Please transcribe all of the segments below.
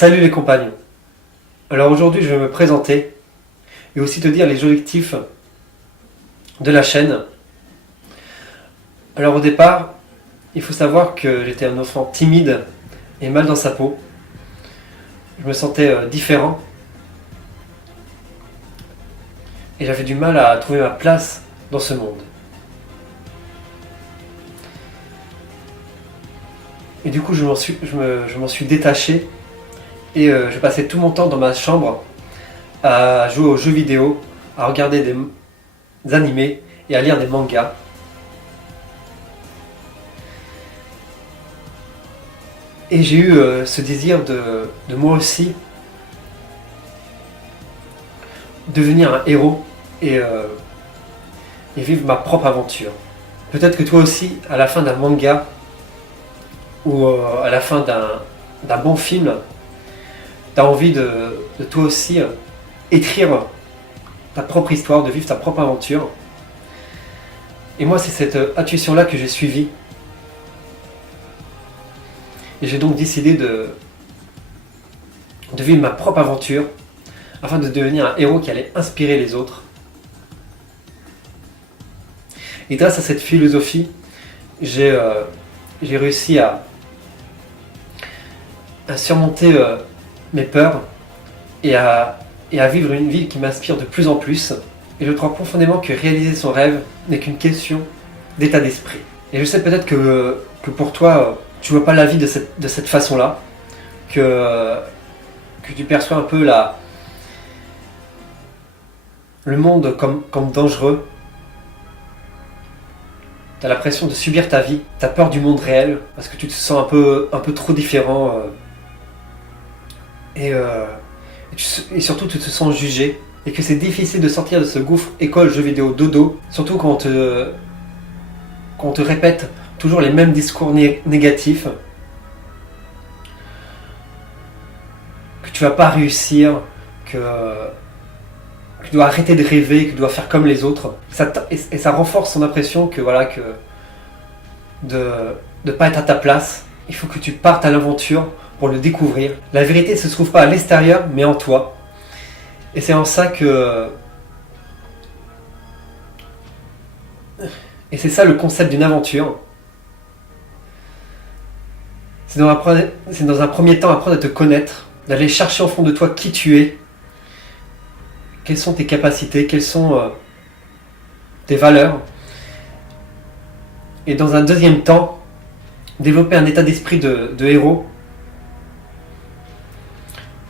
Salut les compagnons. Alors aujourd'hui je vais me présenter et aussi te dire les objectifs de la chaîne. Alors au départ, il faut savoir que j'étais un enfant timide et mal dans sa peau. Je me sentais différent et j'avais du mal à trouver ma place dans ce monde. Et du coup je m'en suis détaché et je passais tout mon temps dans ma chambre à jouer aux jeux vidéo, à regarder des animés et à lire des mangas. Et j'ai eu ce désir de moi aussi devenir un héros et vivre ma propre aventure. Peut-être que toi aussi, à la fin d'un manga ou à la fin d'un bon film, tu as envie de toi aussi écrire ta propre histoire, de vivre ta propre aventure. Et moi, c'est cette intuition-là que j'ai suivie. Et j'ai donc décidé de vivre ma propre aventure afin de devenir un héros qui allait inspirer les autres. Et grâce à cette philosophie, j'ai réussi à surmonter mes peurs et à vivre une vie qui m'inspire de plus en plus. Et je crois profondément que réaliser son rêve n'est qu'une question d'état d'esprit. Et je sais peut-être que pour toi, tu vois pas la vie de cette façon-là, que tu perçois un peu le monde comme dangereux. Tu as l'impression de subir ta vie, tu as peur du monde réel, parce que tu te sens un peu trop différent. Et surtout tu te sens jugé. Et que c'est difficile de sortir de ce gouffre école jeux vidéo dodo, surtout quand on te répète toujours les mêmes discours négatifs, que tu vas pas réussir, que tu dois arrêter de rêver, que tu dois faire comme les autres. Et ça renforce son impression que de pas être à ta place. Il faut que tu partes à l'aventure pour le découvrir. La vérité ne se trouve pas à l'extérieur, mais en toi. Et c'est en ça que... Et c'est ça le concept d'une aventure. C'est dans un premier temps apprendre à te connaître, d'aller chercher au fond de toi qui tu es, quelles sont tes capacités, quelles sont tes valeurs. Et dans un deuxième temps, développer un état d'esprit de héros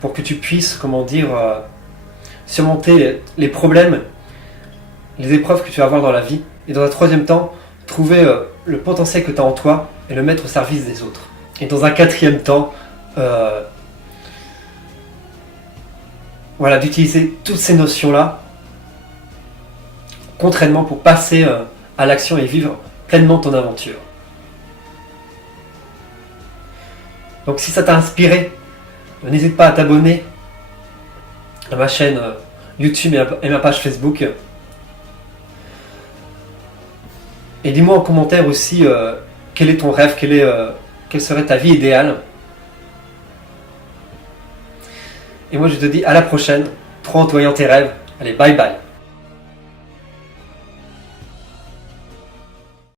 pour que tu puisses, surmonter les problèmes, les épreuves que tu vas avoir dans la vie. Et dans un troisième temps, trouver le potentiel que tu as en toi et le mettre au service des autres. Et dans un quatrième temps, d'utiliser toutes ces notions-là concrètement pour passer à l'action et vivre pleinement ton aventure. Donc si ça t'a inspiré, n'hésite pas à t'abonner à ma chaîne YouTube et ma page Facebook. Et dis-moi en commentaire aussi quel est ton rêve, quelle serait ta vie idéale. Et moi je te dis à la prochaine, crois en toi et en tes rêves. Allez, bye bye.